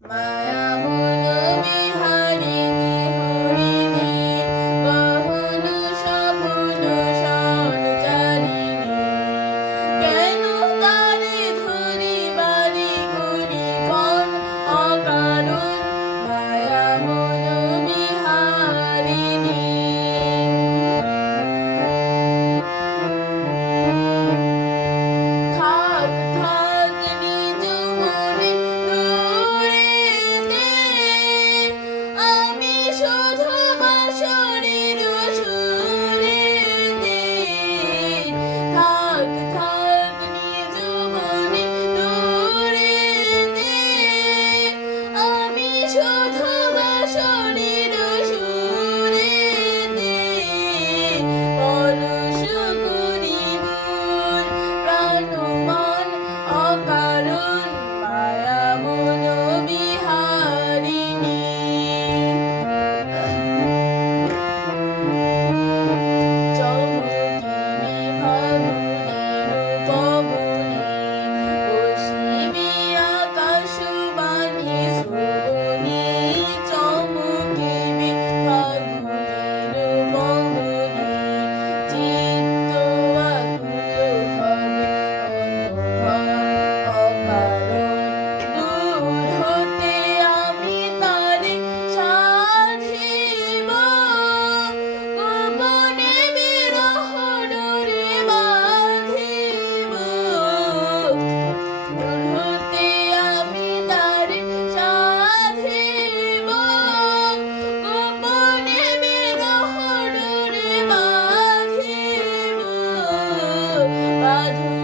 My i Adieu.